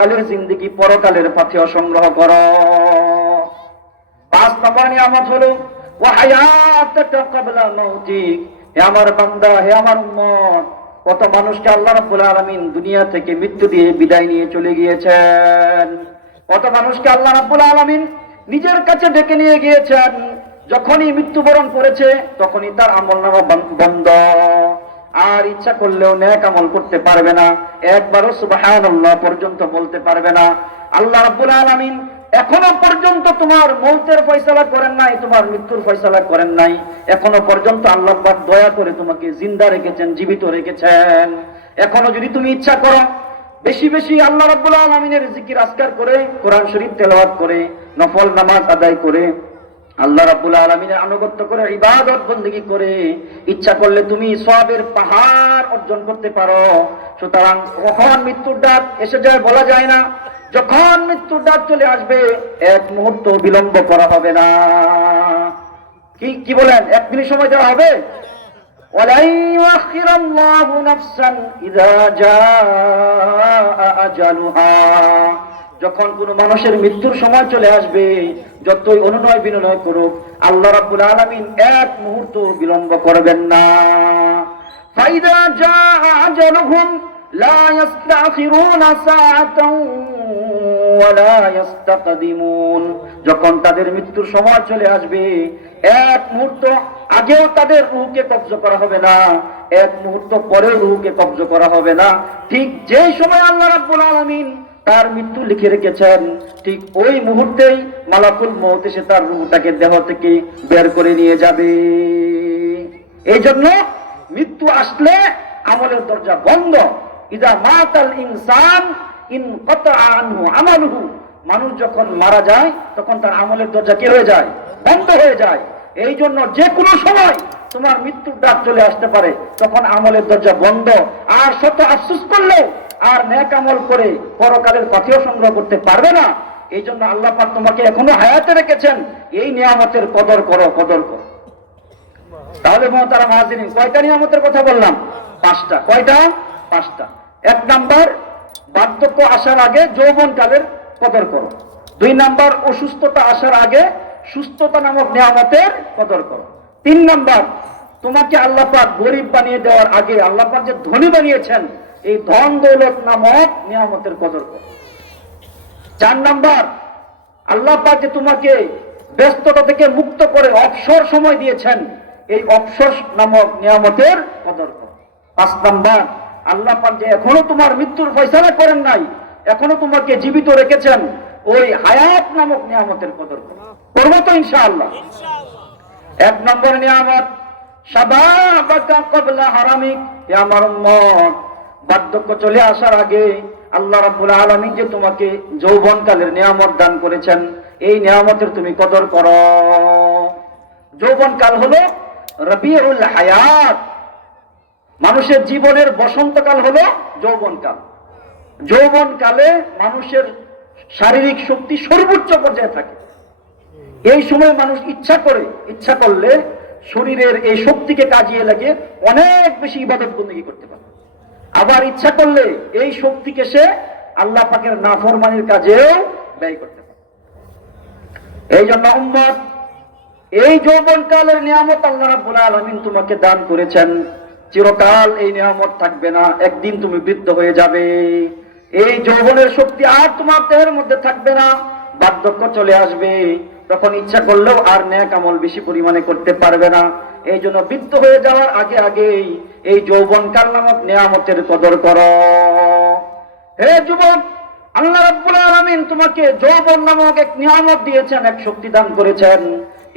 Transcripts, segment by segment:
কালের জিন্দিগি পরকালের পাথেয় সংগ্রহ কর। পাঁচ নম্বর নিয়ামত হলো ও হায়াতাকা ক্বাবলা মাউতিক হে আমার বান্দা, হে আমার উম্মত কত মানুষকে আল্লাহ রাব্বুল আলামিন দুনিয়া থেকে মৃত্যু দিয়ে বিদায় নিয়ে চলে গিয়েছেন। কত মানুষকে আল্লাহ রাব্বুল আলামিন নিজের কাছে ডেকে নিয়ে গিয়েছেন। যখনই মৃত্যুবরণ করেছে, তখনই তার আমল নামা বন্ধ। আর ইচ্ছা করলেও ন্যাক আমল করতে পারবে না। একবারও সুবহানাল্লাহ পর্যন্ত বলতে পারবে না। আল্লাহ রাব্বুল আলামিন এখনও পর্যন্ত তোমার মৌতের ফয়সালা করেন নাই, তোমার মৃত্যুর ফয়সালা করেন নাই। এখনও পর্যন্ত আল্লাহ দয়া করে তোমাকে জিন্দা রেখেছেন, জীবিত রেখেছেন। এখনও যদি তুমি ইচ্ছা করো, বেশি বেশি আল্লাহ রাব্বুল আলামিনের জিকির আজকার করে, কোরআন শরীফ তেলাওয়াত করে, নফল নামাজ আদায় করে আল্লাহ রাবুল আলমিনের আনুগত্য করে, ইবাদত বন্দী করে, ইচ্ছা করলে তুমি সবের পাহাড় অর্জন করতে পারো। সুতরাং কখন মৃত্যুর ডাক এসে যায়, বলা যায় না, যখন মৃত্যুর ডাক চলে আসবে, এক মুহূর্ত বিলম্ব করা হবে না। কি কি বলেন? একদিনই সময় দেওয়া হবে? ওয়ালাই যখন কোনো মানুষের মৃত্যুর সময় চলে আসবে, যতই অনুনয় বিনয় করুক, আল্লাহ রাবুল আলমিন এক মুহূর্ত বিলম্ব করবেন না। ফাইদা জা জনঘুম যখন তাদের মৃত্যুর সময় চলে আসবে, এক মুহূর্ত আগেও তাদের রুহকে কব্জ করা হবে না, এক মুহূর্ত পরেও রুহকে কব্জ করা হবে না। ঠিক যেই সময় আল্লাহ রাব্বুল আলমিন তার মৃত্যু লিখে রেখেছেন। ঠিক ওই মুহূর্তেই মালাকুল মৌত এসে তার রুহটাকে দেহ থেকে বের করে নিয়ে যাবে। এই জন্য মৃত্যু আসলে আমলের দরজা বন্ধ। ইদা মাতাল ইনসান ইন কত আনহু আমালুহু। মানুষ যখন মারা যায়, তখন তার আমলের দরজা কে হয়ে যায়? বন্ধ হয়ে যায়। এই জন্য যে কোনো সময় তোমার মৃত্যুর ডাক চলে আসতে পারে, তখন আমলের দরজা বন্ধ। আর শত আফসুস করলেও আর ন্যাক আমল করে পরকালের পাথেও সংগ্রহ করতে পারবে না। এই জন্য আল্লাহ পাক তোমাকে এখনও হায়াতে রেখেছেন। এই নিয়ামতের কদর করো কদর করো। তাহলে মহতারা মহাজিন, কয়টা নিয়ামতের কথা বললাম? পাঁচটা। কয়টা? পাঁচটা। এক নাম্বার, বার্ধক্য আসার আগে যৌবনকালের কদর করো। দুই নাম্বার, অসুস্থতা আসার আগে সুস্থতা নামক নিয়ামতের কদর করো। তিন নাম্বার, তোমাকে আল্লাহ পাক গরিব বানিয়ে দেওয়ার আগে আল্লাহ পাক যে ধনী বানিয়েছেন এই ধন দৌলত নামক নিয়ামতের কদর করো। চার নাম্বার আল্লাহ পাক যে তোমাকে ব্যস্ততা থেকে মুক্ত করে অবসর সময় দিয়েছেন এই অবসর নামক নিয়ামতের কদর করো। পাঁচ নাম্বার আল্লাহ পাক যে এখনও তোমার মৃত্যুর ফয়সালা করেন নাই এখনও তোমাকে জীবিত রেখেছেন ওই হায়াত নামক নিয়ামতের কদর করো। করব তো ইনশাআল্লাহ। এক নম্বর নিয়ামত সাবাবাকা কবলা হারামিক আমার উম্মত বার্ধক্য চলে আসার আগে আল্লাহ রাব্বুল আলামিন যে তোমাকে যৌবনকালের নিয়ামত দান করেছেন, এই নিয়ামতের তুমি কদর করো। যৌবনকাল হলো রবিউল হায়াত। মানুষের জীবনের বসন্তকাল হলো যৌবনকাল। যৌবনকালে মানুষের শারীরিক শক্তি সর্বোচ্চ পর্যায়ে থাকে। এই সময় মানুষ ইচ্ছা করে, ইচ্ছা করলে শরীরের এই শক্তিকে কাজিয়ে লাগে অনেক বেশি ইবাদত বন্দী করতে পারে। আবার ইচ্ছা করলে এই শক্তিকে সে আল্লাহ পাকের নাফরমানির কাজেও ব্যয় করতে পারে। এই জন্য উম্মত, এই যৌবনকালের নিয়ামত আল্লাহ রাব্বুল আলামিন তোমাকে দান করেছেন। চিরকাল এই নিয়ামত থাকবে না, একদিন তুমি বৃদ্ধ হয়ে যাবে। এই যৌবনের শক্তি আর তোমার দেহের মধ্যে থাকবে না, বার্ধক্য চলে আসবে। তখন ইচ্ছা করলেও আর ন্যাক আমল বেশি পরিমাণে করতে পারবে না। এই জন্য বৃদ্ধ হয়ে যাওয়ার আগে আগেই এই যৌবনকাল নামক নিয়ামতের কদর করো। হে যুবক, আল্লাহ রাব্বুল আলামিন তোমাকে যৌবন নামক এক নিয়ামত দিয়েছেন, এক শক্তি দান করেছেন।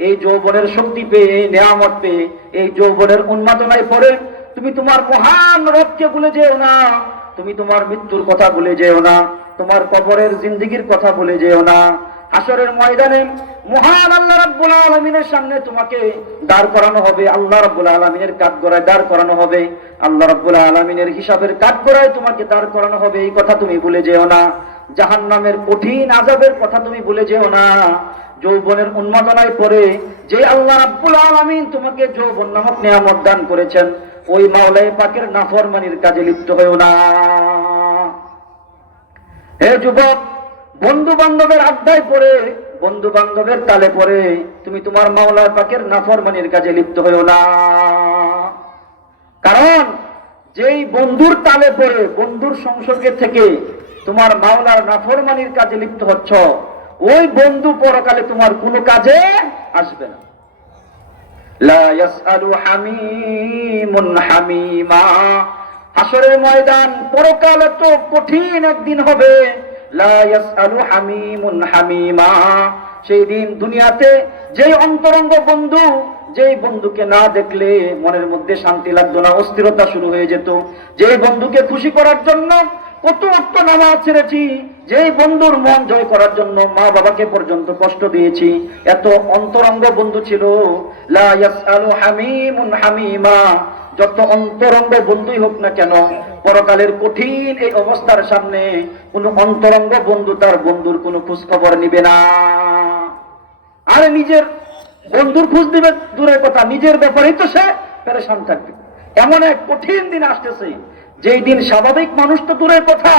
এই যৌবনের শক্তি পেয়ে, এই নিয়ামত পেয়ে, এই যৌবনের উন্মাদনায় পড়ে তুমি তোমার মহান রবকে ভুলে যেও না, তুমি তোমার মৃত্যুর কথা ভুলে যেও না, তোমার কবরের জিন্দিগির কথা ভুলে যেও না হাসরের ময়দানে মহান আল্লাহ রাব্বুল আলামিনের সামনে তোমাকে দাঁড় করানো হবে। আল্লাহ রাব্বুল আলামিনের কাঠগড়ায় দাঁড় করানো হবে। আল্লাহ রাব্বুল আলামিনের হিসাবের কাঠগড়ায় তোমাকে দাঁড় করানো হবে। এই কথা তুমি ভুলে যেও না। জাহান্নামের কঠিন আযাবের কথা তুমি ভুলে যেও না। যৌবনের উন্মাদনায় পরে যে আল্লাহ রাব্বুল আলামিন তোমাকে যৌবন নামক নিয়ামত দান করেছেন, ওই মাওলাই পাকের নাফরমানির কাজে লিপ্ত হয়েও না। হে যুবক বন্ধু বান্ধবের আড্ডায় পড়ে বন্ধু বান্ধবের তালে পড়ে, তুমি তোমার মাওলার পাকের নাফরমানির কাজে লিপ্ত হইও না। কারণ যেই বন্ধুর তালে পড়ে, বন্ধুর সংসর্গে থেকে তোমার মাওলার নাফরমানির কাজে লিপ্ত হচ্ছ, ওই বন্ধু পরকালে তোমার কোনো কাজে আসবে না। হাসরের ময়দান পরকালে তো কঠিন একদিন হবে। সেই দিন দুনিয়াতে যেই অন্তরঙ্গ বন্ধু, যেই বন্ধুকে না দেখলে মনের মধ্যে শান্তি লাগতো না, অস্থিরতা শুরু হয়ে যেত। যেই বন্ধুকে খুশি করার জন্য কত অক্ট নামাজ ছেড়েছি, যেই বন্ধুর মন জয় করার জন্য মা বাবাকে পর্যন্ত কষ্ট দিয়েছি। এত অন্তরঙ্গ বন্ধু ছিল। লা হামিমা। যত অন্তরঙ্গ বন্ধুই হোক না কেন পরকালের কঠিন এই অবস্থার সামনে কোনো অন্তরঙ্গ বন্ধু তার বন্ধুর কোনো খোঁজ খবর নিবে না। আরে নিজের বন্ধুর খোঁজ দিবে, দূরের কথা, নিজের ব্যাপারেই তো সে পেরেশান থাকবে। এমন এক কঠিন দিন আসতেছে, যেই দিন স্বাভাবিক মানুষ তো দূরের কথা।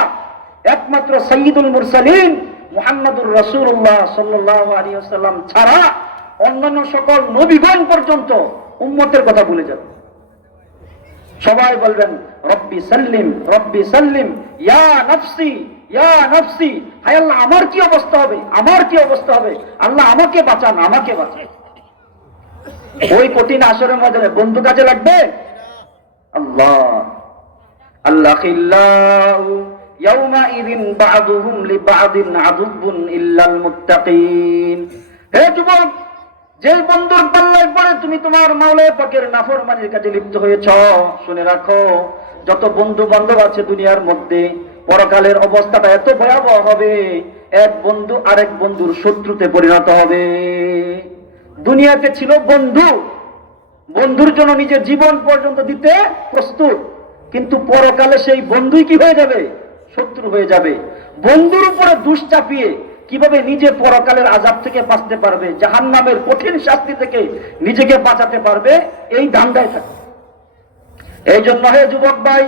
একমাত্র সঈদুল মুরসালিন মুহাম্মদুর রসুল্লাহ সাল্লাহ আলী ছাড়া অন্যান্য সকল নবীগণ পর্যন্ত উম্মতের কথা ভুলে যাবে। সবাই বলবেন রব্বি সাল্লিম রব্বি সাল্লিম, ইয়া নফসি ইয়া নফসি। হায় আল্লাহ, আমার কি অবস্থা হবে? আমার কি অবস্থা হবে? আল্লাহ আমাকে বাঁচান আমাকে বাঁচান। ওই কঠিন আসরের মধ্যে বন্ধু কাজে লাগবে? আল্লাহ। আল্লাহ ইয়াউমাইযিন বা'দুহুম লিবা'দিন আদুব্বুন ইল্লাল মুত্তাকিন। হে যুবক, যে বন্ধুর পাল্লায় পড়ে তুমি তোমার মাওলায় পাকের নাফরমানির কাজে লিপ্ত হয়েছ, শুনে রাখো। যত বন্ধু বান্ধব আছে দুনিয়ার মধ্যে, পরকালের অবস্থাটা এত ভয়াবহ হবে, এক বন্ধু আরেক বন্ধুর শত্রুতে পরিণত হবে। দুনিয়াতে ছিল বন্ধু। বন্ধুর জন্য নিজের জীবন পর্যন্ত দিতে প্রস্তুত। কিন্তু পরকালে সেই বন্ধুই কি হয়ে যাবে? শত্রু হয়ে যাবে। বন্ধুর উপরে দুষ চাপিয়ে কীভাবে নিজে পরকালের আজাব থেকে বাঁচতে পারবে জাহান নামের কঠিন শাস্তি থেকে নিজেকে বাঁচাতে পারবে, এই ধান্দায় থাকে এই জন্য হে যুবক ভাই,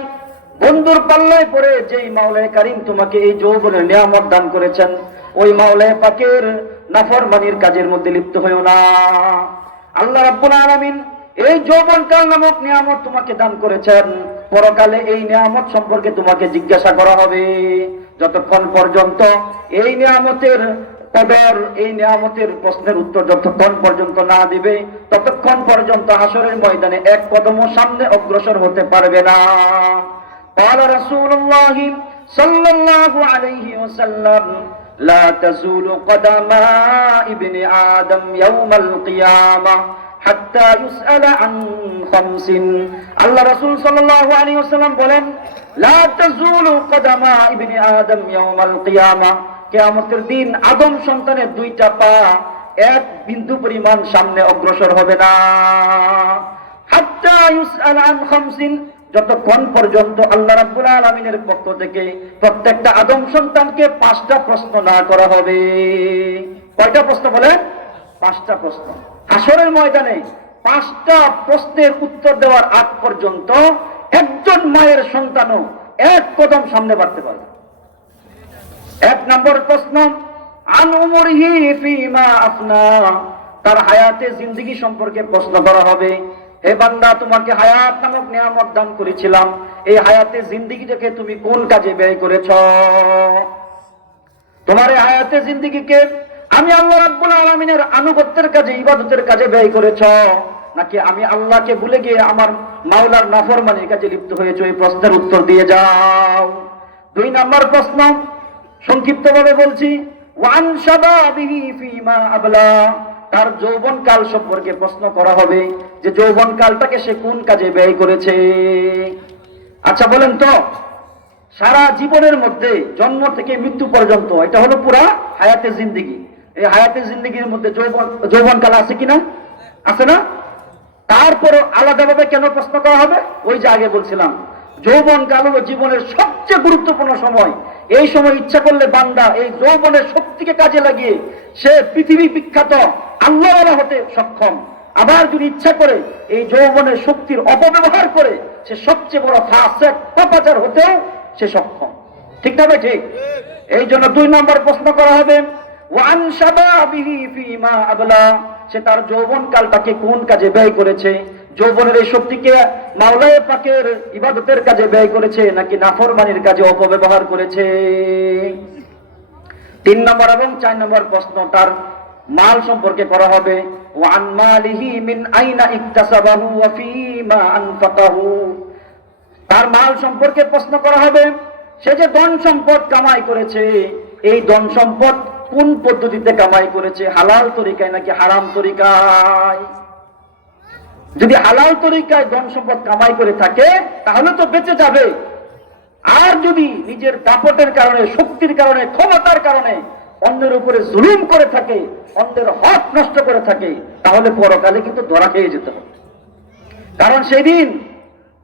বন্ধুর পাল্লায় পরে যেই মাওলায় কারিম তোমাকে এই যৌবনের নিয়ামত দান করেছেন, ওই মাওলায় পাকের নাফরমানির কাজের মধ্যে লিপ্ত হয়েও না। আল্লাহ রাব্বুল আলামিন এই যৌবন কাল নামক নিয়ামত তোমাকে দান করেছেন। পরকালে এই নিয়ামত সম্পর্কে তোমাকে জিজ্ঞাসা করা হবে। যতক্ষণ পর্যন্ত এই নিয়ামতের কদর এই নিয়ামতের প্রশ্নের উত্তর যতক্ষণ পর্যন্ত না দিবে ততক্ষণ পর্যন্ত হাসরের ময়দানে এক কদমও সামনে অগ্রসর হতে পারবে না قال رسول الله صلى الله عليه وسلم لا تزول قدم ابن آدم يوم القيامة حتى يسأل عن خمس আল্লাহ রাসূল সাল্লাল্লাহু আলাইহি ওয়াসাল্লাম বলেন লা তাজুলু কদামা ইবনি আদম ইয়াউমাল কিয়ামা কিয়ামতের দিন আদম সন্তানের দুইটা পা এক বিন্দু পরিমাণ সামনে অগ্রসর হবে না। যতক্ষণ পর্যন্ত আল্লাহ রাব্বুল আলামিনের পক্ষ থেকে প্রত্যেকটা আদম সন্তানকে পাঁচটা প্রশ্ন না করা হবে। কয়টা প্রশ্ন বলে? পাঁচটা প্রশ্ন। আসরের ময়দানে পাঁচটা প্রশ্নের উত্তর দেওয়ার আগ পর্যন্ত একজন মায়ের সন্তানও এক কদম সামনে বাড়তে পারবে। এক নম্বর প্রশ্ন তার হায়াতে জিন্দগি সম্পর্কে প্রশ্ন করা হবে। হে বান্দা, তোমাকে হায়াত নামক নিয়ামত দান করেছিলাম। এই হায়াতে জিন্দগিটাকে তুমি কোন কাজে ব্যয় করেছ? তোমার এই হায়াতে জিন্দগিকে আমি আল্লাহ রাব্বুল আলামিনের আনুগত্যের কাজে, ইবাদতের কাজে ব্যয় করেছ। নাকি, আমি আল্লাহকে ভুলে গিয়ে আমার মাওলার নাফরমানির কাজে লিপ্ত হয়েছে? এই প্রশ্নের উত্তর দিয়ে যাও। দুই নাম্বার প্রশ্ন সংক্ষিপ্তভাবে বলছি, ওয়ান তার যৌবন কাল সম্পর্কে প্রশ্ন করা হবে যে যৌবন কালটাকে সে কোন কাজে ব্যয় করেছে। আচ্ছা বলেন তো, সারা জীবনের মধ্যে জন্ম থেকে মৃত্যু পর্যন্ত, এটা হলো পুরা হায়াতে জিন্দিগি। এই হায়াতে জিন্দিগির মধ্যে যৌবন যৌবন কাল আছে কিনা? আছে না? তারপরও আলাদাভাবে কেন প্রশ্ন করা হবে? ওই যে আগে বলছিলাম যৌবন কাল হলো জীবনের সবচেয়ে গুরুত্বপূর্ণ সময়। এই সময় ইচ্ছা করলে বান্দা এই যৌবনের শক্তিকে কাজে লাগিয়ে সে পৃথিবী বিখ্যাত আল্লাহওয়ালা হতে সক্ষম। আবার যদি ইচ্ছা করে এই যৌবনের শক্তির অপব্যবহার করে সে সবচেয়ে বড় ফাসেক পাপাচার হতেও সে সক্ষম। ঠিক না ভাই, ঠিক? এই জন্য দুই নম্বর প্রশ্ন করা হবে, ওয়ান সে তার যৌবন কালটাকে কোন কাজে ব্যয় করেছে? যৌবনের এই শক্তিকে মাওলায়ে পাকের ইবাদতের কাজে ব্যয় করেছে, নাকি নাফরমানির কাজে অপব্যবহার করেছে? তিন নম্বর এবং চার নম্বর প্রশ্ন, তার মাল সম্পর্কে করা হবে। ওয়ান মালিহি মিন আইনা ইকতাসাবাহু ওয়া ফিমা আনফাকাহু। তার মাল সম্পর্কে প্রশ্ন করা হবে, সে যে ধন সম্পদ কামাই করেছে, এই ধন সম্পদ কোন পদ্ধতিতে কামাই করেছে? হালাল তরিকায় নাকি হারাম তরিকায়? যদি হালাল তরিকায় ধন সম্পদ কামাই করে থাকে, তাহলে তো বেঁচে যাবে। আর যদি নিজের দাপটের কারণে, শক্তির কারণে, ক্ষমতার কারণে অন্যের উপরে জুলুম করে থাকে, অন্যের হক নষ্ট করে থাকে, তাহলে পরকালে কিন্তু ধরা খেয়ে যেতে হবে। কারণ সেদিন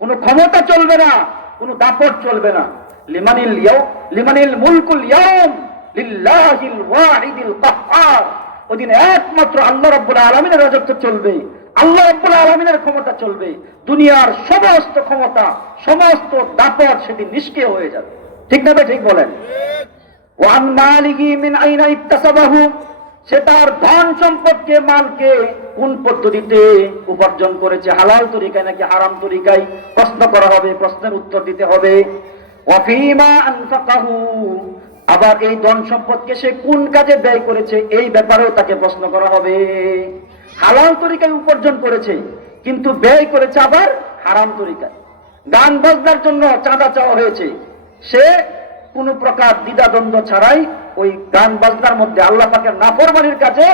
কোনো ক্ষমতা চলবে না, কোনো দাপট চলবে না। লিমানিল লিমানিল মুলকুল লিল্লাহিল ওয়াহিদিল কাহ্হার ওদিন একমাত্র আল্লাহ রাব্বুল আলামিনের রাজত্ব চলবে। আল্লাহ রাব্বুল আলামিনের ক্ষমতা চলবে, দুনিয়ার সমস্ত ক্ষমতা, সমস্ত দাপট সেদিন নিষ্ক্রিয় হয়ে যাবে। ঠিক না ঠিক বলেন? ওয়ান মিন আইনা সে তার ধন সম্পদকে মালকে কোন পদ্ধতিতে উপার্জন করেছে? হালাল তরিকায় নাকি হারাম তরিকায়? প্রশ্ন করা হবে, প্রশ্নের উত্তর দিতে হবে। আবার এই ধন সম্পদকে সে কোন কাজে ব্যয় করেছে? এই ব্যাপারেও তাকে প্রশ্ন করা হবে। হালাল তরিকায় উপার্জন করেছে, কিন্তু ব্যয় করেছে আবার হারাম তরিকায়। গান বাজনার জন্য চাঁদা চাওয়া হয়েছে। সে কোন প্রকার দ্বিধাদ্বন্দ্ব ছাড়াই ওই গান বাজনার মধ্যে আল্লাহ পাকের নাফরমানির কাছে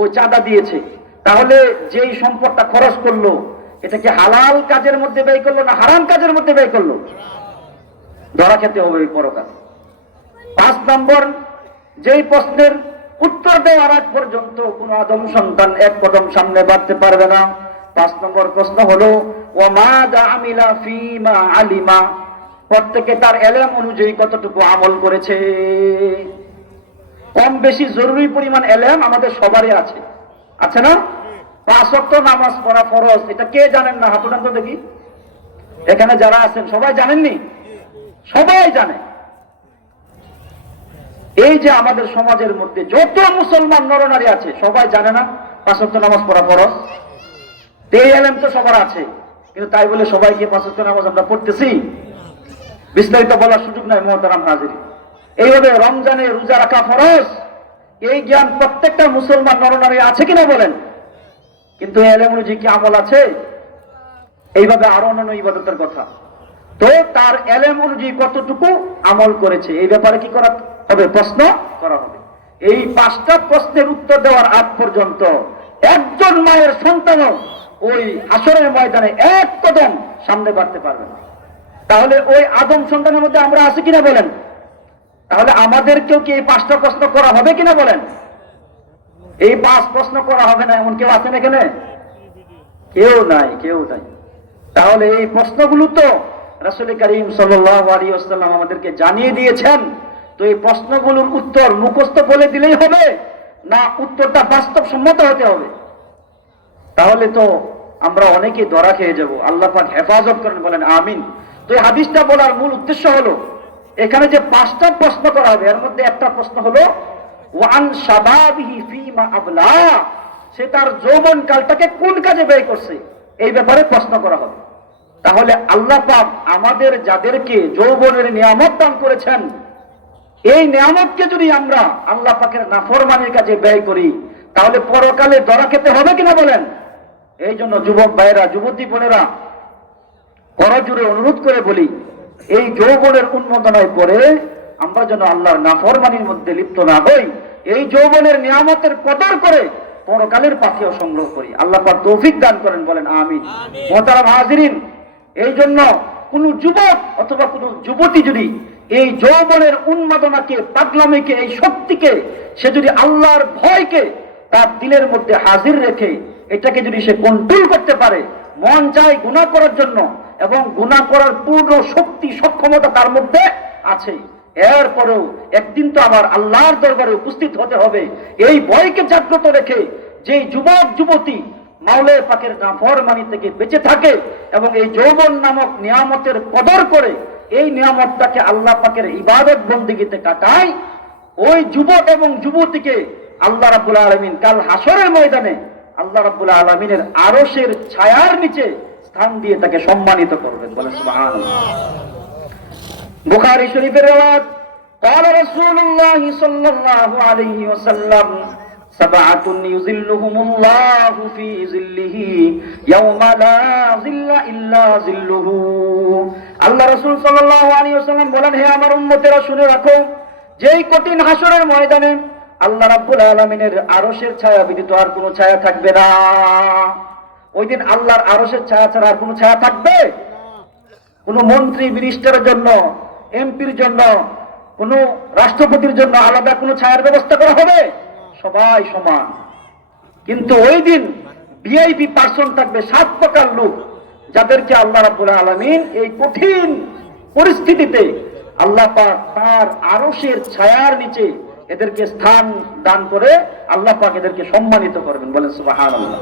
ওই চাঁদা দিয়েছে। তাহলে যেই সম্পদটা খরচ করল, এটা কি হালাল কাজের মধ্যে ব্যয় করল না হারাম কাজের মধ্যে ব্যয় করল? ধরা খেতে হবে ওই পরকাল। পাঁচ নম্বর, যেই প্রশ্নের উত্তর দেওয়ার আগ পর্যন্ত কোন আদম সন্তান এক কদম সামনে বাড়তে পারবে না। পাঁচ নম্বর প্রশ্ন হলো ও মা দা আমিলা ফিমা আলিমা? প্রত্যেকে তার এলেম অনুযায়ী কতটুকু আমল করেছে? কম বেশি জরুরি পরিমাণ এলেম আমাদের সবারই আছে। আছে না? পাঁচ ওয়াক্ত নামাজ পড়া ফরজ, এটা কে জানেন না? হাতুটান তো দেখি। এখানে যারা আছেন, সবাই জানেননি? সবাই জানে। এই যে আমাদের সমাজের মধ্যে যত মুসলমান নরনারী আছে, সবাই জানে না পাঁচ নামাজ পড়া তো এই এলেম তো সবার আছে, কিন্তু তাই বলে সবাইকে পাঁচ ওয়াক্ত নামাজ আমরা পড়তেছি? বিস্তারিত বলার সুযোগ নাই, মহতারাম হাজির এইভাবে রমজানে রোজা রাখা ফরজ? এই জ্ঞান প্রত্যেকটা মুসলমান নরনারী আছে কিনা বলেন? কিন্তু এলেম অনুযায়ী কি আমল আছে? এইভাবে আরও অন্যান্য ইবাদতের কথা। তো তার এলেম অনুযায়ী কতটুকু আমল করেছে? এই ব্যাপারে কি করা হবে প্রশ্ন করা হবে। এই পাঁচটা প্রশ্নের উত্তর দেওয়ার আগ পর্যন্ত একজন মায়ের সন্তানও ওই আসরের ময়দানে এক কদম সামনে বাড়তে পারবে না। তাহলে ওই আদম সন্তানের মধ্যে আমরা আছি কিনা বলেন? তাহলে আমাদেরকেও কি এই পাঁচটা প্রশ্ন করা হবে কিনা বলেন? এই পাঁচ প্রশ্ন করা হবে না, এমন কেউ আছেন এখানে? কেউ নাই কেউ নাই। তাহলে এই প্রশ্নগুলো তো রাসুল করিম সাল্লাম আমাদেরকে জানিয়ে দিয়েছেন। তো এই প্রশ্নগুলোর উত্তর মুখস্থ বলে দিলেই হবে, না উত্তরটা বাস্তবসম্মত হতে হবে? তাহলে তো আমরা অনেকে ধরা খেয়ে যাব। আল্লাহ পাক হেফাজত করেন, বলেন, আমিন। তো এই হাদিসটা বলার মূল উদ্দেশ্য হলো, এখানে যে পাঁচটা প্রশ্ন করা হবে, এর মধ্যে একটা প্রশ্ন হলো, ওয়ান আবলা সে তার যৌবন কালটাকে কোন কাজে ব্যয় করছে? এই ব্যাপারে প্রশ্ন করা হবে। তাহলে আল্লাহ আমাদের যাদেরকে যৌবনের নিয়ামত দান করেছেন এই নিয়ামতকে যদি আমরা আল্লাহ পাকের নাফরমানির কাজে ব্যয় করি তাহলে পরকালে ধরা খেতে হবে কিনা বলেন? এই জন্য যুবক ভাইয়েরা যুবতী বোনেরা করজুড়ে অনুরোধ করে বলি এই যৌবনের উন্মোদনায় পরে আমরা যেন আল্লাহর নাফরমানির মধ্যে লিপ্ত না হই এই যৌবনের নিয়ামতের কদর করে পরকালের পাখিও সংগ্রহ করি। আল্লাহ পাক তৌফিক দান করেন বলেন আমি মোহতারাম হাজিরিন এই জন্য কোন যুবক অথবা কোন যুবতী যদি এই যৌবনের উন্মাদনাকে, পাগলামিকে, এই শক্তিকে সে যদি আল্লাহর ভয়কে তার দিলের মধ্যে হাজির রেখে এটাকে যদি সে কন্ট্রোল করতে পারে, মন চায় গুণা করার জন্য এবং গুণা করার পূর্ণ শক্তি, সক্ষমতা তার মধ্যে আছে। এরপরেও একদিন তো আবার আল্লাহর দরবারে উপস্থিত হতে হবে। এই ভয়কে জাগ্রত রেখে যে যুবক, যুবতী মাওলায় পাকের নাফরমানি থেকে বেঁচে থাকে এবং এই যৌবন নামক নিয়ামতের কদর করে এই নিয়ামতটাকে আল্লাহ পাকের ইবাদত বন্দিগিতে কাটায় ওই যুবক এবং যুবতীকে আল্লাহ রাব্বুল আলমিন কাল হাসরের ময়দানে আল্লাহ রাব্বুল আলমিনের আরশের ছায়ার নিচে স্থান দিয়ে তাকে সম্মানিত করবেন বলে সুবহানাল্লাহ বুখারী শরীফের রেওয়ায়াত قال رسول الله صلى الله عليه وسلم سبعة يظلهم الله في ظله يوم لا ظل إلا ظله আল্লাহ রসুল আলাইহি বলেন, হে আমার উম্মতেরা, শুনে রাখো, যেই কঠিন হাসরের ময়দানে আল্লাহ রাব্বুল আলামিনের আরশের ছায়া ব্যতীত আর কোনো ছায়া থাকবে না। ওই দিন আল্লাহর আরশের ছায়া ছাড়া আর কোনো ছায়া থাকবে? কোন মন্ত্রী মিনিস্টারের জন্য এমপির জন্য, কোন রাষ্ট্রপতির জন্য আলাদা কোনো ছায়ার ব্যবস্থা করা হবে? সবাই সমান। কিন্তু ওই দিন ভিআইপি পার্সন থাকবে, সাত প্রকার লোক। যাদেরকে আল্লাহ রাব্বুল আলামিন এই কঠিন পরিস্থিতিতে আল্লাহ পাক তার আরশের ছায়ার নিচে এদেরকে স্থান দান করে আল্লাহ পাক এদেরকে সম্মানিত করবেন। বলেন সুবহানাল্লাহ।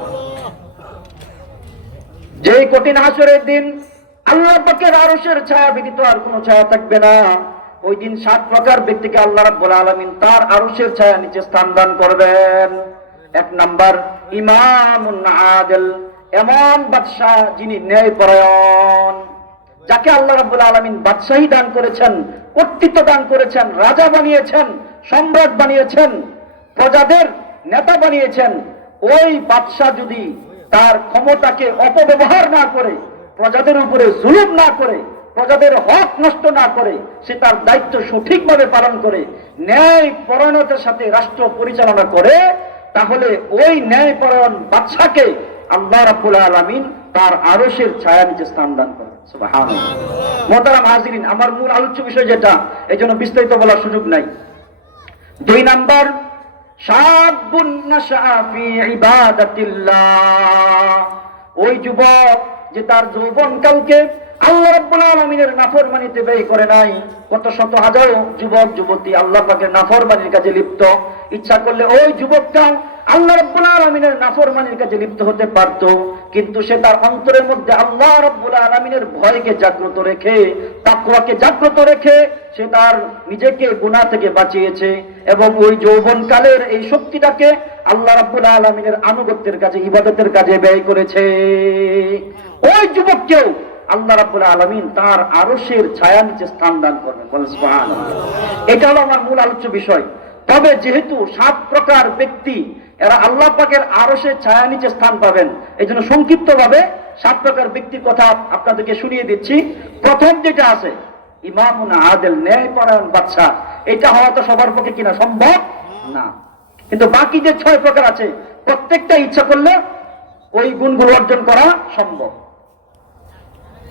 যে কঠিন হাসরের দিন আল্লাহ পাকের আরশের ছায়া ব্যতীত আর কোনো ছায়া থাকবে না। ওই দিন সাত প্রকার ব্যক্তিকে আল্লাহ রাব্বুল আলামিন তার আরশের ছায়া নিচে স্থান দান করবেন। এক নাম্বার, ইমামুন আদিল। এমন বাদশাহ যিনি ন্যায় পরায়ণ যাকে আল্লাহ রাব্বুল আলামিন বাদশাহী দান করেছেন, কর্তৃত্ব দান করেছেন, রাজা বানিয়েছেন, সম্রাট বানিয়েছেন, প্রজাদের নেতা বানিয়েছেন, ওই বাদশাহ যদি তার ক্ষমতাকে অপব্যবহার না করে, প্রজাদের উপরে জুলুম না করে, প্রজাদের হক নষ্ট না করে, সে তার দায়িত্ব সঠিকভাবে পালন করে ন্যায় পরায়ণতার সাথে রাষ্ট্র পরিচালনা করে, তাহলে ওই ন্যায় পরায়ণ বাদশাকে আল্লাহ রাব্বুল আলামিন তার আরশের ছায়া নিচে স্থান দান করে মোহতারাম হাজিরিন আমার মূল আলোচ্য বিষয় যেটা এই জন্য বিস্তারিত বলার সুযোগ নাই। দুই নাম্বার ওই যুবক যে তার যৌবন কালকে আল্লাহ রাব্বুল আলামিনের নাফরমানিতে ব্যয় করে নাই কত শত হাজার যুবক যুবতী আল্লাহ পাকের নাফরমানির কাজে লিপ্ত। ইচ্ছা করলে ওই যুবকটা আল্লাহ রাব্বুল আলামিনের নাফরমানির কাছে লিপ্ত হতে পারত, কিন্তু সে তার অন্তরের মধ্যে আল্লাহ রাব্বুল আলামিনের ভয়কে জাগ্রত রেখে, তাকওয়াকে জাগ্রত রেখে সে তার নিজেকে গুনাহ থেকে বাঁচিয়েছে এবং ওই যৌবনকালের এই শক্তিটাকে আল্লাহ রাব্বুল আলামিনের আনুগত্যের কাজে ইবাদতের কাজে ব্যয় করেছে। ওই যুবককেও আল্লাহ রাব্বুল আলামিন তার আরশের ছায়া নিচে স্থান দান করবেন। এটা হলো আমার মূল আলোচ্য বিষয়। তবে যেহেতু সাত প্রকার ব্যক্তি এরা আল্লাহ পাকের আরশের ছায়া নিচে স্থান পাবেন। এই জন্য সংক্ষিপ্ত ভাবে সাত প্রকার ব্যক্তির কথা আপনাদেরকে শুনিয়ে দিচ্ছি। প্রথম যেটা আছে, ইমামুন আদেল ন্যায় পরায়ণ বাচ্চা এটা হওয়া তো সবার পক্ষে কিনা সম্ভব? না। কিন্তু বাকি যে ছয় প্রকার আছে, প্রত্যেকটা ইচ্ছা করলে ওই গুণগুলো অর্জন করা সম্ভব।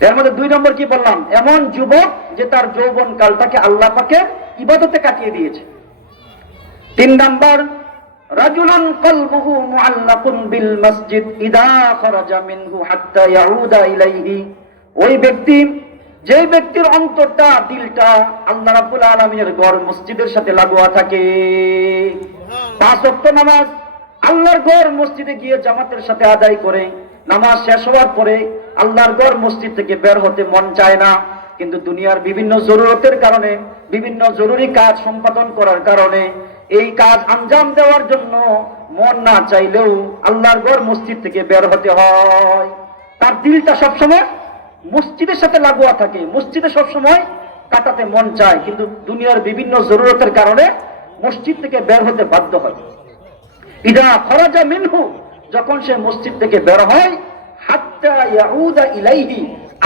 এর মধ্যে দুই নম্বর কি বললাম? এমন যুবক যে তার যৌবন কালটাকে আল্লাহ পাকে ইবাদতে কাটিয়ে দিয়েছে। তিন নাম্বার রাজুলান কলবুহু মুআল্লাকুন বিল মসজিদ ইদা খরাজা মিনহু হাত্তা ইয়াউদা ইলাইহি। ওই ব্যক্তি যে ব্যক্তির অন্তরটা, দিলটা আল্লাহ রাব্বুল আলামিনের ঘর, মসজিদের সাথে লাগোয়া থাকে। পাঁচ ওয়াক্ত নামাজ, আল্লাহর ঘর মসজিদে গিয়ে জামাতের সাথে আদায় করে। নামাজ শেষ হওয়ার পরে আল্লাহর ঘর মসজিদ থেকে বের হতে মন চায় না। কিন্তু দুনিয়ার বিভিন্ন জরুরতের কারণে, বিভিন্ন জরুরি কাজ সম্পাদন করার কারণে এই কাজ আঞ্জাম দেওয়ার জন্য মন না চাইলেও আল্লাহর ঘর মসজিদ থেকে বের হতে হয়। তার দিলটা সবসময় মসজিদের সাথে লাগোয়া থাকে। মসজিদে সবসময় কাটাতে মন চায়, কিন্তু দুনিয়ার বিভিন্ন জরুরতের কারণে মসজিদ থেকে বের হতে বাধ্য হয়। ইদা খরাজা মিনহু, যখন সে মসজিদ থেকে বের হয়, হাত্তা ইয়াউদা ইলাইহি,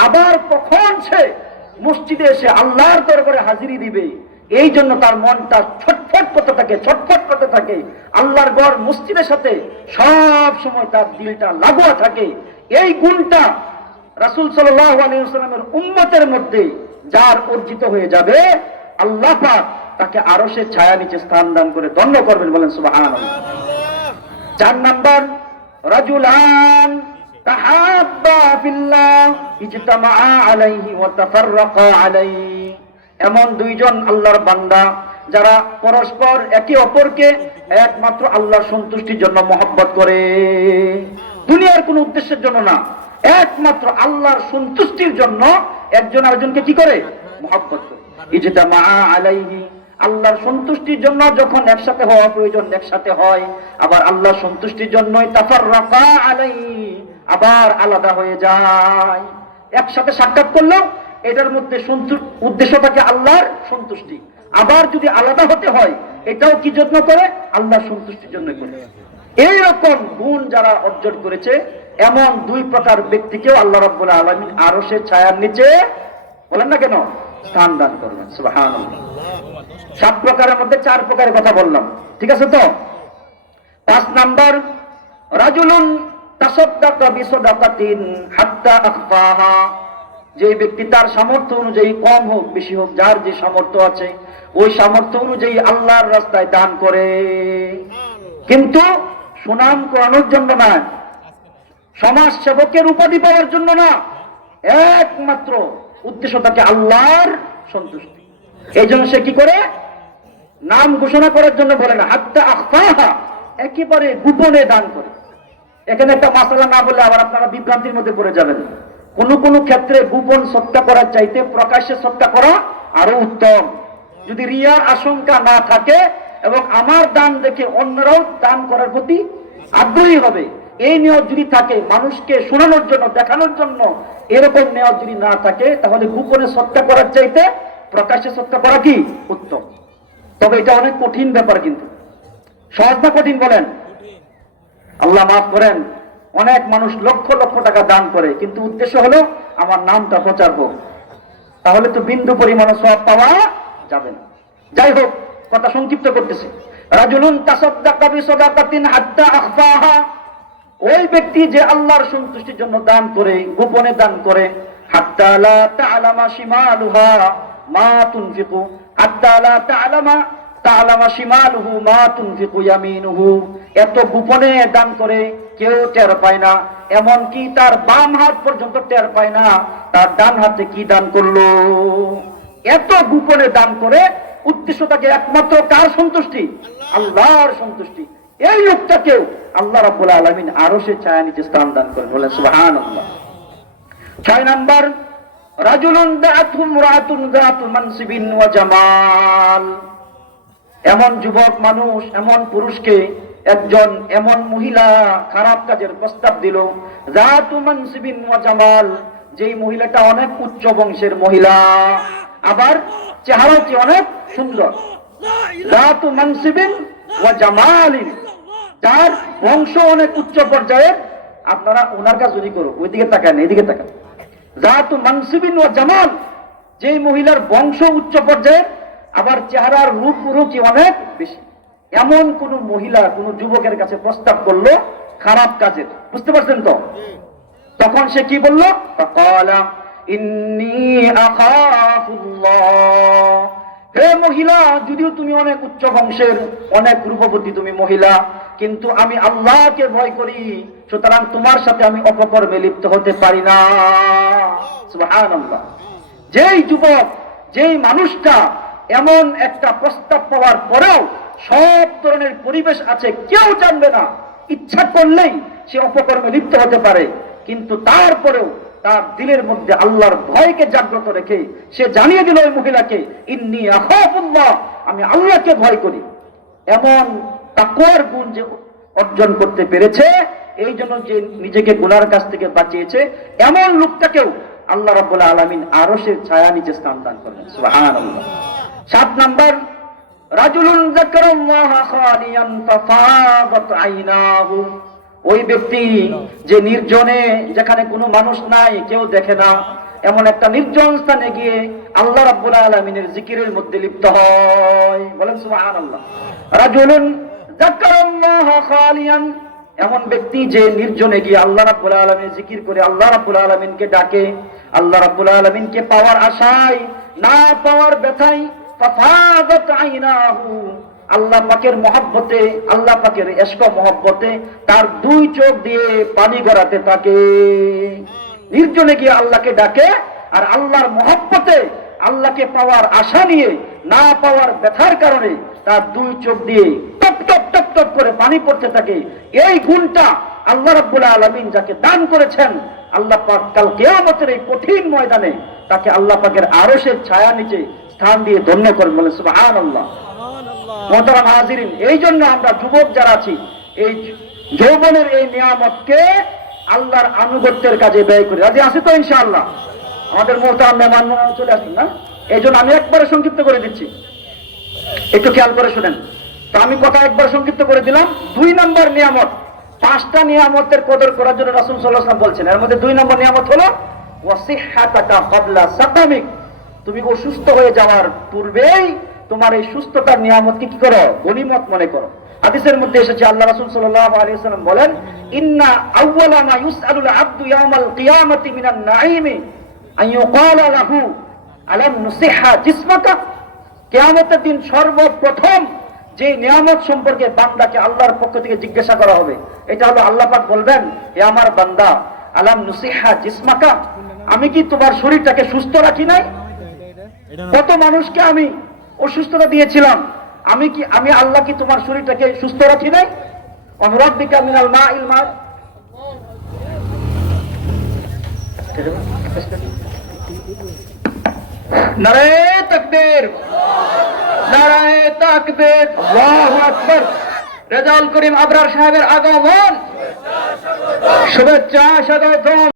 আবার কখন সে মসজিদে এসে আল্লাহর দরবারে হাজিরি দিবে, এই জন্য তার মনটা ছটফট করতে থাকে ছটফট করতে থাকে। আল্লাহর ঘর মসজিদের সাথে সব সময় তার দিলটা লাগোয়া থাকে। এই গুণটা রাসূল আলাইহি ওয়াসাল্লামের মধ্যে যার অর্জিত হয়ে যাবে, আল্লাহ তাকে আরশের ছায়া নিচে স্থান দান করে দণ্ড করবেন বলেন সুবহানাল্লাহ। চার নাম্বার, রাজুলান এমন দুইজন আল্লাহর বান্দা যারা পরস্পর একে অপরকে একমাত্র আল্লাহর সন্তুষ্টির জন্য মহব্বত করে। দুনিয়ার কোন উদ্দেশ্যের জন্য না, একমাত্র আল্লাহর সন্তুষ্টির জন্য একজন আরেকজনকে কি করে? মহব্বত করে। আলাইহি, আল্লাহর সন্তুষ্টির জন্য যখন একসাথে হওয়া প্রয়োজন, একসাথে হয়, আবার আল্লাহর সন্তুষ্টির জন্যই তাফাররাকা আলাইহি, আবার আলাদা হয়ে যায়। একসাথে সাক্ষাৎ করল এটার মধ্যে উদ্দেশ্য থাকে আল্লাহর সন্তুষ্টি? আবার যদি আলাদা হতে হয়, এটাও কি জন্য করে? আল্লাহর সন্তুষ্টির জন্য করে। এইরকম গুণ যারা অর্জন করেছে, এমন দুই প্রকার ব্যক্তিকেও আল্লাহ রাব্বুল আলামিন আরও সে ছায়ার নিচে, বলেন না কেন? স্থান দান করবেন সাত প্রকারের মধ্যে চার প্রকারের কথা বললাম। ঠিক আছে তো? পাঁচ নাম্বার, রাজুলুন তাসাদ্দাকা বিসাদাকাতিন হাত্তা আখফাহা। যে ব্যক্তি তার সামর্থ্য অনুযায়ী কম হোক, বেশি হোক, যার যে সামর্থ্য আছে, ওই সামর্থ্য অনুযায়ী আল্লাহর রাস্তায় দান করে। কিন্তু সুনাম করানোর জন্য না সমাজ সেবকের উপাধি পাওয়ার জন্য না, একমাত্র উদ্দেশ্য থাকে আল্লাহর সন্তুষ্টি। এই জন্য সে কি করে? নাম ঘোষণা করার জন্য বলে না, হাত্তা আখফাহা, একেবারে গোপনে দান করে। এখানে একটা মাসালা না বলে আবার আপনারা বিভ্রান্তির মধ্যে পড়ে যাবেন। কোন কোন ক্ষেত্রে গোপন সত্যা করার চাইতে প্রকাশ্যে সত্যা করা আরও উত্তম। যদি রিয়ার আশঙ্কা না থাকে এবং আমার দান দেখে অন্যরাও দান করার প্রতি আগ্রহী হবে এই নিয়ত যদি থাকে মানুষকে শোনানোর জন্য দেখানোর জন্য এরকম নিয়ত যদি না থাকে তাহলে গোপনে সত্যা করার চাইতে প্রকাশ্যে সত্যা করা কি উত্তম? তবে এটা অনেক কঠিন ব্যাপার কিন্তু। সহজ না কঠিন বলেন? আল্লাহ মাফ করেন। অনেক মানুষ লক্ষ লক্ষ টাকা দান করে, কিন্তু উদ্দেশ্য হলো আমার নামটা প্রচার হোক তাহলে তো বিন্দু পরিমাণ সব পাওয়া যাবে না। যাই হোক, কথা সংক্ষিপ্ত করতেছে। রাজুলুন ওই ব্যক্তি যে আল্লাহর সন্তুষ্টির জন্য দান করে, গোপনে দান করে, হাত্তা মা মা এত গোপনে দান করে কেউ টের পায় না এমন কি তার বাম হাত পর্যন্ত টের পায় না, তার ডান হাতে কি দান করল? এত গোপনে দান করে উদ্দেশ্য থাকে একমাত্র কার সন্তুষ্টি? আল্লাহর সন্তুষ্টি। এই লোকটাকেও আল্লাহ রাব্বুল আলামিন আরও সে ছায়া নিচে স্থান দান করেন। বলেন, সুবহানাল্লাহ। ছয় নাম্বার, রাজুলুন রাতুন মানসিবিন ওয়া জামাল। এমন যুবক মানুষ, এমন পুরুষকে একজন এমন মহিলা খারাপ কাজের প্রস্তাব দিল জাতু মানসিবিন ওয়া জামাল যেই মহিলাটা অনেক উচ্চ বংশের মহিলা, আবার চেহারাটি অনেক সুন্দর। জাতু মানসিবিন ওয়া যার বংশ অনেক উচ্চ পর্যায়ের, আপনারা ওনার কাজ যদি করো, ওইদিকে তাকান, এইদিকে তাকান। জাতু মানসিবিন ও জামাল যেই মহিলার বংশ উচ্চ পর্যায়ের, আবার চেহারার রূপ রুচি অনেক বেশি। এমন কোন মহিলা কোন যুবকের কাছে প্রস্তাব করল খারাপ কাজের। বুঝতে পারছেন তো? তখন সে কি বলল? হে মহিলা যদিও তুমি অনেক উচ্চ বংশের অনেক রূপবতী তুমি মহিলা কিন্তু আমি আল্লাহকে ভয় করি সুতরাং তোমার সাথে আমি অপকর্মে লিপ্ত হতে পারি না। যেই যুবক যেই মানুষটা এমন একটা প্রস্তাব পাওয়ার পরেও সব ধরনের পরিবেশ আছে, কেউ জানবে না। ইচ্ছা করলেই সে অপকর্মে লিপ্ত হতে পারে, কিন্তু তারপরেও তার দিলের মধ্যে আল্লাহর ভয়কে জাগ্রত রেখে সে জানিয়ে দিল ওই মহিলাকে, ইন্নি আমি আল্লাহকে ভয় করি। এমন তাকওয়ার গুণ যে অর্জন করতে পেরেছে, এই জন্য যে নিজেকে গুনার কাছ থেকে বাঁচিয়েছে, এমন লোকটাকেও আল্লাহ রাব্বুল আলামিন আরশের ছায়া নিচে স্থান দান করবেন। সাত নাম্বার রাজুলুন যাকারাল্লাহ খালিয়ান আইনাহু। ওই ব্যক্তি যে নির্জনে, যেখানে কোনো মানুষ নাই, কেউ দেখে না, এমন একটা নির্জন স্থানে গিয়ে আল্লাহ রাব্বুল আলামিনের জিকিরের মধ্যে লিপ্ত হয়। বলেন সুবহানাল্লাহ। রাজুলুন যাকারাল্লাহ খালিয়ান এমন ব্যক্তি যে নির্জনে গিয়ে আল্লাহ রাব্বুল আলামিন জিকির করে আল্লাহ রাব্বুল আলামিনকে ডাকে, আল্লাহ রাব্বুল আলামিনকে পাওয়ার আশায়, না পাওয়ার ব্যথায় আল্লাহ পাকের মহব্বতে, আল্লাহ পাকের এশক মহব্বতে তার দুই চোখ দিয়ে পানি গড়াতে থাকে। নির্জনে গিয়ে আল্লাহকে ডাকে আর আল্লাহর মহব্বতে আল্লাহকে পাওয়ার আশা নিয়ে, না পাওয়ার ব্যথার কারণে তার দুই চোখ দিয়ে টপ টপ টপ টপ করে পানি পড়তে থাকে। এই গুণটা আল্লাহ রাব্বুল আলামিন যাকে দান করেছেন, আল্লাহ পাক কাল কেয়ামতের এই কঠিন ময়দানে তাকে আল্লাহ পাকের আরশের ছায়া নিচে স্থান দিয়ে ধন্য করেন বলে সুবহান আল্লাহ মোহতারাম হাজিরিন এই জন্য আমরা যুবক যারা আছি এই যৌবনের এই নিয়ামতকে আল্লাহর আনুগত্যের কাজে ব্যয় করি। রাজি আছি তো ইনশাআল্লাহ? আমাদের মোহতারাম মেহমান চলে আসুন না? এই জন্য আমি একবারে সংক্ষিপ্ত করে দিচ্ছি। একটু খেয়াল করে শুনেন। তো আমি কথা একবার সংক্ষিপ্ত করে দিলাম। দুই নম্বর নিয়ামত পাঁচটা নিয়ামতের কদর করার জন্য রাসুল সাল্লাহাম বলছেন। এর মধ্যে দুই নম্বর নিয়ামত হলো ওয়াসিহাতাকা ক্বাবলা সাকামিক তুমি অসুস্থ হয়ে যাওয়ার পূর্বেই তোমার এই সুস্থতার নিয়ামতকে কি করো? গনিমত মনে করো। হাদিসের মধ্যে এসেছে, আল্লাহ রাসূল সাল্লাল্লাহু আলাইহি ওয়াসাল্লাম বলেন, ইন্না আউওয়ালা মা ইউসআলুল আবদু ইয়াউমাল কিয়ামাতি মিনান নাঈমি আন ইউকালা লাহু, আলাম নুসিহা জিসমাকা? কেয়ামতের দিন সর্বপ্রথম যে নিয়ামত সম্পর্কে বান্দাকে আল্লাহর পক্ষ থেকে জিজ্ঞাসা করা হবে, এটা হলো আল্লাহ পাক বলবেন, হে আমার বান্দা, আলাম নুসিহা জিসমাকা? আমি কি তোমার শরীরটাকে সুস্থ রাখি নাই? কত মানুষকে আমি অসুস্থতা দিয়েছিলাম। আমি কি আমি আল্লাহ কি তোমার শরীরটাকে সুস্থ রাখি নাই? অনুরাব্বিকা মিনাল মা ইল মা আকবার। রেজাউল করিম আবরার সাহেবের আগমন। শুভেচ্ছা, স্বাগতম।